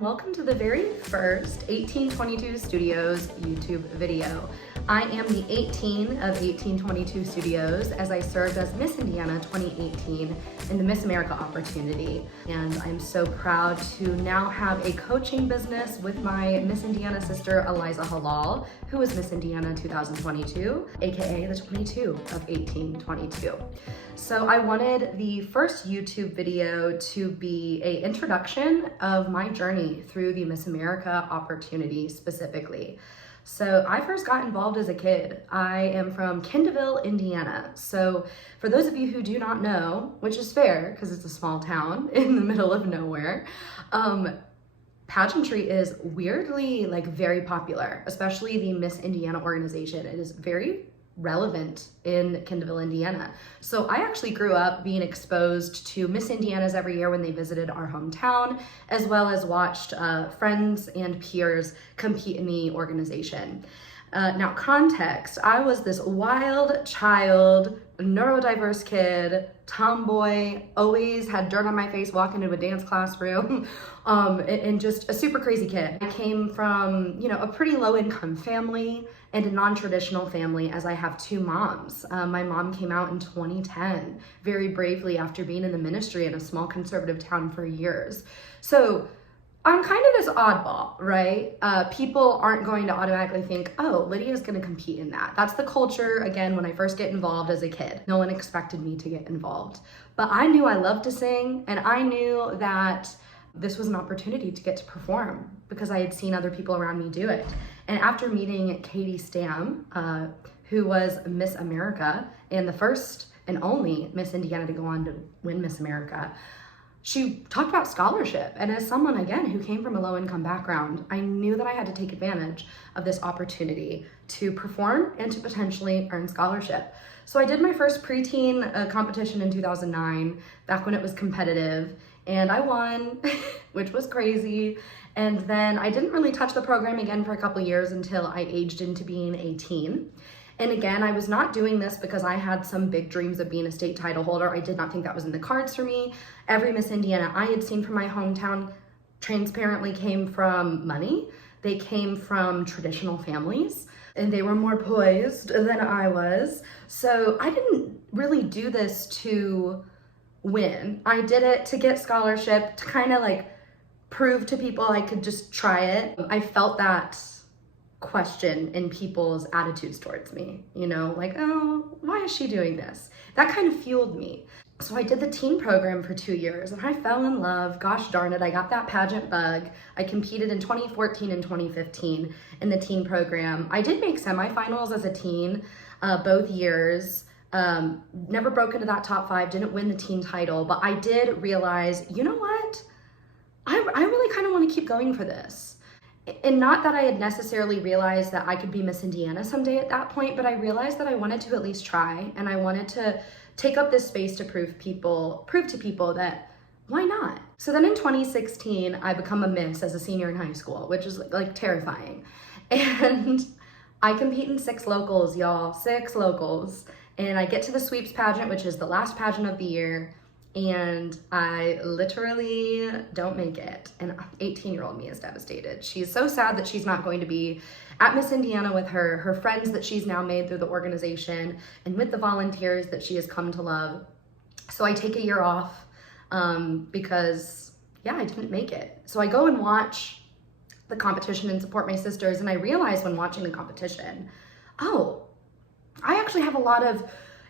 Welcome to the very first 1822 Studios YouTube video. I am the 18 of 1822 Studios as I served as Miss Indiana 2018 in the Miss America opportunity. And I'm so proud to now have a coaching business with my Miss Indiana sister, Eliza, who is Miss Indiana 2022, AKA the 22 of 1822. So I wanted the first YouTube video to be an introduction of my journey through the Miss America opportunity specifically. So I first got involved as a kid. I am from Kendallville, Indiana. So for those of you who do not know, which is fair because it's a small town in the middle of nowhere, pageantry is weirdly very popular, especially the Miss Indiana organization. It is very relevant in Kendallville, Indiana. So I actually grew up being exposed to Miss Indianas every year when they visited our hometown, as well as watched friends and peers compete in the organization. Now context, I was this wild child, neurodiverse kid, tomboy, always had dirt on my face walking into a dance classroom, and just a super crazy kid. I came from, a pretty low income family and a non-traditional family, as I have two moms. My mom came out in 2010, very bravely after being in the ministry in a small conservative town for years. So I'm kind of this oddball, right? People aren't going to automatically think, oh, Lydia's gonna compete in that. That's the culture, again, when I first get involved as a kid. No one expected me to get involved. But I knew I loved to sing, and I knew that this was an opportunity to get to perform because I had seen other people around me do it. And after meeting Katie Stam, who was Miss America and the first and only Miss Indiana to go on to win Miss America, she talked about scholarship. And as someone, again, who came from a low-income background, I knew that I had to take advantage of this opportunity to perform and to potentially earn scholarship. So I did my first preteen competition in 2009, back when it was competitive, and I won, which was crazy. And then I didn't really touch the program again for a couple years until I aged into being a teen. And again, I was not doing this because I had some big dreams of being a state title holder. I did not think that was in the cards for me. Every Miss Indiana I had seen from my hometown transparently came from money. They came from traditional families, and they were more poised than I was. So I didn't really do this to win. I did it to get scholarship, to kind of prove to people I could just try it. I felt that question in people's attitudes towards me, oh, why is she doing this? That kind of fueled me. So I did the teen program for 2 years and I fell in love. Gosh darn it, I got that pageant bug. I competed in 2014 and 2015 in the teen program. I did make semifinals as a teen both years. Never broke into that top 5, didn't win the teen title, but I did realize, you know what? I really kind of want to keep going for this. And not that I had necessarily realized that I could be Miss Indiana someday at that point, but I realized that I wanted to at least try, and I wanted to take up this space to prove to people that why not? So then in 2016, I become a Miss as a senior in high school, which is terrifying. And I compete in 6 locals, y'all, 6 locals. And I get to the sweeps pageant, which is the last pageant of the year, and I literally don't make it. And 18-year-old me is devastated. She's so sad that she's not going to be at Miss Indiana with her friends that she's now made through the organization and with the volunteers that she has come to love. So I take a year off because, I didn't make it. So I go and watch the competition and support my sisters, and I realize when watching the competition, oh, I actually have a lot of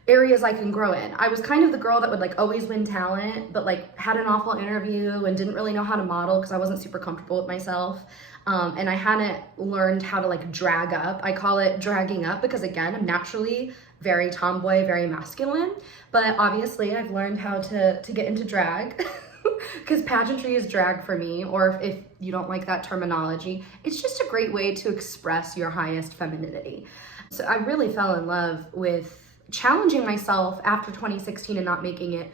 areas I can grow in. I was kind of the girl that would always win talent, but had an awful interview and didn't really know how to model because I wasn't super comfortable with myself. And I hadn't learned how to drag up. I call it dragging up because, again, I'm naturally very tomboy, very masculine, but obviously I've learned how to get into drag because pageantry is drag for me, or if you don't like that terminology, it's just a great way to express your highest femininity. So I really fell in love with challenging myself after 2016 and not making it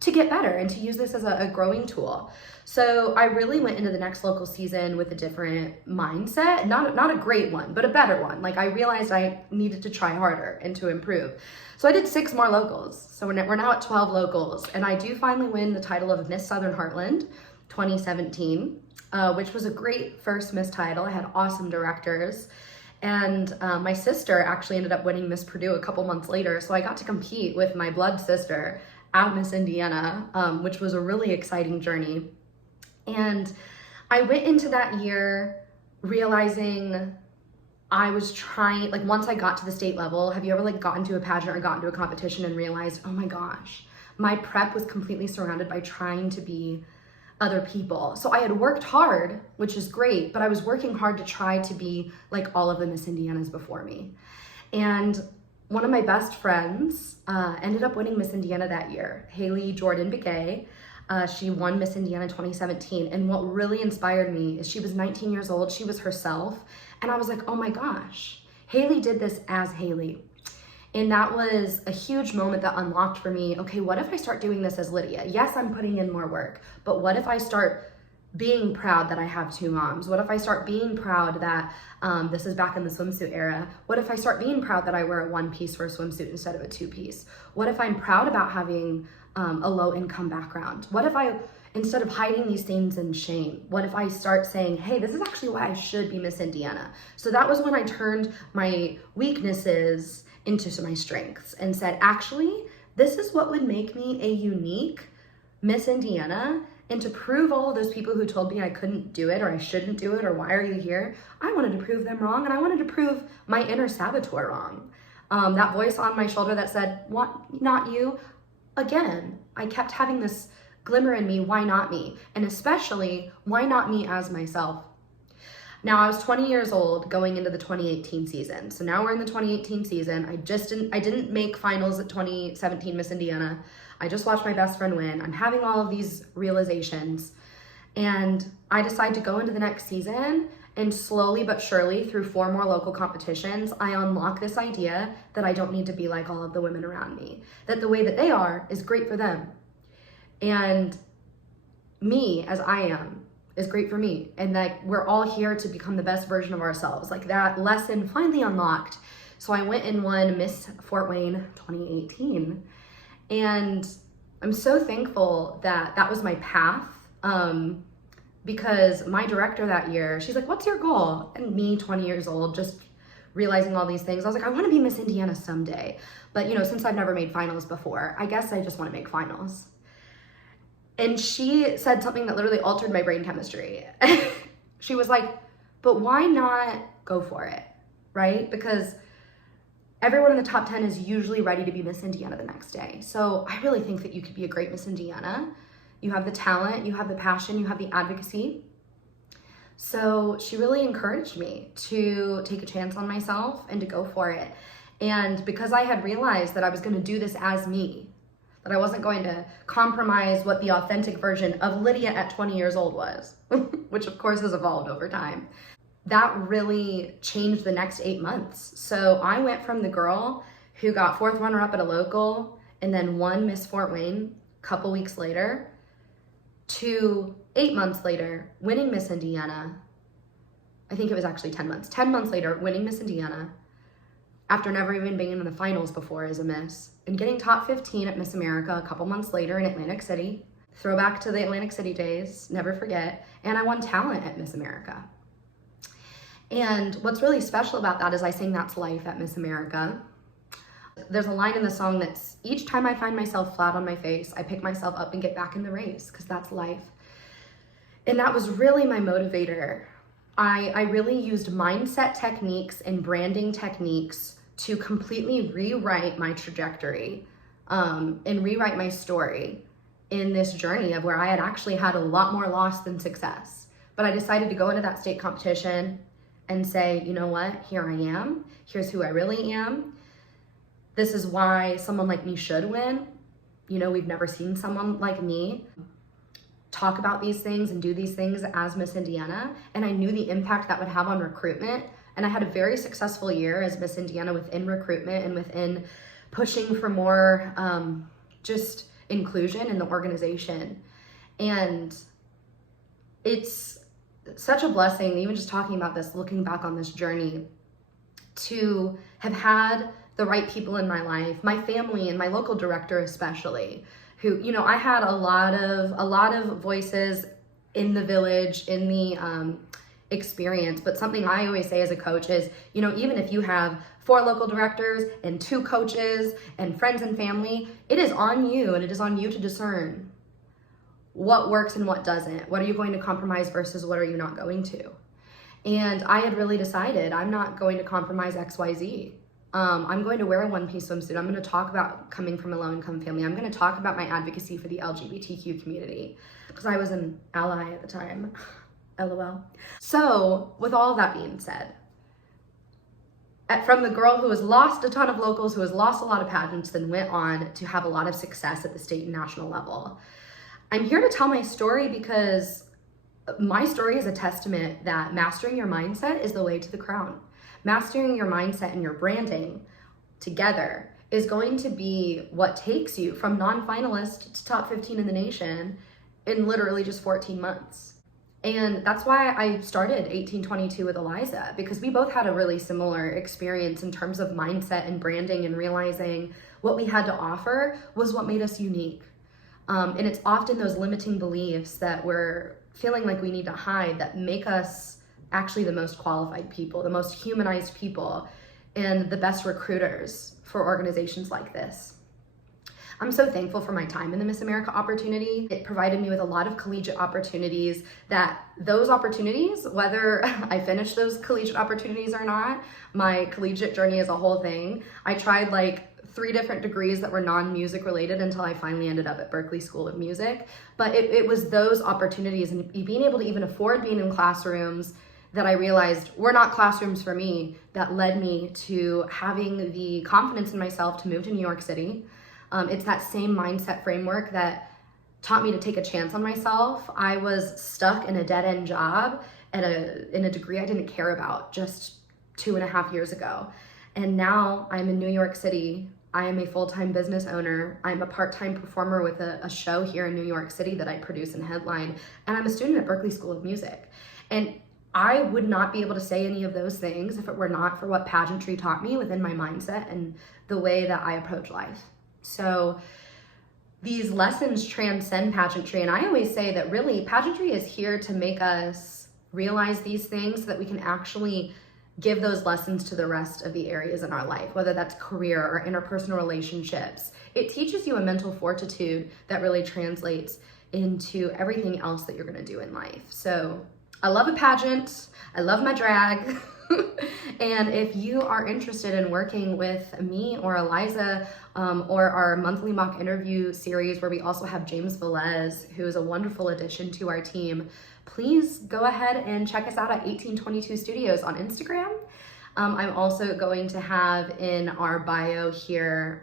to get better and to use this as a growing tool. So I really went into the next local season with a different mindset, not a great one, but a better one. I realized I needed to try harder and to improve. So I did 6 more locals. So we're now at 12 locals, and I do finally win the title of Miss Southern Heartland. 2017, which was a great first Miss title. I had awesome directors. And my sister actually ended up winning Miss Purdue a couple months later. So I got to compete with my blood sister at Miss Indiana, which was a really exciting journey. And I went into that year realizing I was trying, like once I got to the state level, have you ever like gotten to a pageant or gotten to a competition and realized, oh my gosh, my prep was completely surrounded by trying to be other people. So I had worked hard, which is great, but I was working hard to try to be like all of the Miss Indianas before me. And one of my best friends ended up winning Miss Indiana that year, Haley Jordan Begay. She won Miss Indiana 2017. And what really inspired me is she was 19 years old. She was herself. And I was like, oh my gosh, Haley did this as Haley. And that was a huge moment that unlocked for me, okay, what if I start doing this as Lydia? Yes, I'm putting in more work, but what if I start being proud that I have two moms? What if I start being proud that, this is back in the swimsuit era, what if I start being proud that I wear a one-piece for a swimsuit instead of a two-piece? What if I'm proud about having a low-income background? What if I, instead of hiding these things in shame, what if I start saying, hey, this is actually why I should be Miss Indiana? So that was when I turned my weaknesses into my strengths and said, actually, this is what would make me a unique Miss Indiana. And to prove all of those people who told me I couldn't do it or I shouldn't do it or why are you here, I wanted to prove them wrong, and I wanted to prove my inner saboteur wrong. That voice on my shoulder that said, what, not you? Again, I kept having this glimmer in me, why not me? And especially, why not me as myself? Now, I was 20 years old going into the 2018 season. So now we're in the 2018 season. I didn't make finals at 2017 Miss Indiana. I just watched my best friend win. I'm having all of these realizations. And I decide to go into the next season, and slowly but surely through 4 more local competitions, I unlock this idea that I don't need to be like all of the women around me. That the way that they are is great for them. And me as I am is great for me, and that we're all here to become the best version of ourselves. Like that lesson finally unlocked. So I went and won Miss Fort Wayne 2018, and I'm so thankful that that was my path, because my director that year, she's like, what's your goal? And me, 20 years old, just realizing all these things, I was like, I want to be Miss Indiana someday. But you know, since I've never made finals before, I guess I just want to make finals. And she said something that literally altered my brain chemistry. She was like, but why not go for it, right? Because everyone in the top 10 is usually ready to be Miss Indiana the next day. So I really think that you could be a great Miss Indiana. You have the talent, you have the passion, you have the advocacy. So she really encouraged me to take a chance on myself and to go for it. And because I had realized that I was going to do this as me, that I wasn't going to compromise what the authentic version of Lydia at 20 years old was, which of course has evolved over time. That really changed the next 8 months. So I went from the girl who got 4th runner-up at a local and then won Miss Fort Wayne a couple weeks later to 8 months later winning Miss Indiana. I think it was actually 10 months. 10 months later winning Miss Indiana after never even being in the finals before as a Miss, and getting top 15 at Miss America a couple months later in Atlantic City. Throwback to the Atlantic City days, never forget. And I won talent at Miss America. And what's really special about that is I sang That's Life at Miss America. There's a line in the song that's, each time I find myself flat on my face, I pick myself up and get back in the race, because that's life. And that was really my motivator. I really used mindset techniques and branding techniques to completely rewrite my trajectory and rewrite my story in this journey of where I had actually had a lot more loss than success. But I decided to go into that state competition and say, you know what, here I am, here's who I really am. This is why someone like me should win. You know, we've never seen someone like me talk about these things and do these things as Miss Indiana. And I knew the impact that would have on recruitment. And I had a very successful year as Miss Indiana within recruitment and within pushing for more just inclusion in the organization. And it's such a blessing, even just talking about this, looking back on this journey, to have had the right people in my life, my family and my local director especially, who, you know, I had a lot of voices in the village, in the experience. But something I always say as a coach is, you know, even if you have 4 local directors and 2 coaches and friends and family, it is on you, and it is on you to discern what works and what doesn't. What are you going to compromise versus what are you not going to? And I had really decided I'm not going to compromise XYZ. I'm going to wear a one-piece swimsuit. I'm going to talk about coming from a low-income family. I'm going to talk about my advocacy for the LGBTQ community because I was an ally at the time. LOL. So with all that being said, from the girl who has lost a ton of locals, who has lost a lot of pageants, then went on to have a lot of success at the state and national level, I'm here to tell my story because my story is a testament that mastering your mindset is the way to the crown. Mastering your mindset and your branding together is going to be what takes you from non-finalist to top 15 in the nation in literally just 14 months. And that's why I started 1822 with Eliza, because we both had a really similar experience in terms of mindset and branding, and realizing what we had to offer was what made us unique. And it's often those limiting beliefs that we're feeling like we need to hide that make us actually the most qualified people, the most humanized people, and the best recruiters for organizations like this. I'm so thankful for my time in the Miss America opportunity. It provided me with a lot of collegiate opportunities, that those opportunities, whether I finished those collegiate opportunities or not, my collegiate journey is a whole thing. I tried like 3 different degrees that were non-music related until I finally ended up at Berklee School of Music. But it was those opportunities and being able to even afford being in classrooms that I realized were not classrooms for me, that led me to having the confidence in myself to move to New York City. It's that same mindset framework that taught me to take a chance on myself. I was stuck in a dead-end job in a degree I didn't care about just 2.5 years ago. And now I'm in New York City. I am a full-time business owner. I'm a part-time performer with a show here in New York City that I produce and headline. And I'm a student at Berklee School of Music. And I would not be able to say any of those things if it were not for what pageantry taught me within my mindset and the way that I approach life. So these lessons transcend pageantry. And I always say that really pageantry is here to make us realize these things so that we can actually give those lessons to the rest of the areas in our life, whether that's career or interpersonal relationships. It teaches you a mental fortitude that really translates into everything else that you're going to do in life. So I love a pageant. I love my drag. And if you are interested in working with me or Eliza, or our monthly mock interview series where we also have James Velez, who is a wonderful addition to our team, please go ahead and check us out at 1822 Studios on Instagram. I'm also going to have in our bio here,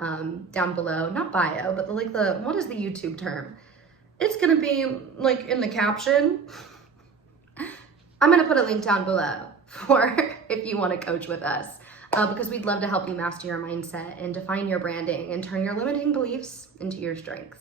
down below, not bio, but what is the YouTube term? It's gonna be like in the caption. I'm gonna put a link down below for if you wanna coach with us, because we'd love to help you master your mindset and define your branding and turn your limiting beliefs into your strengths.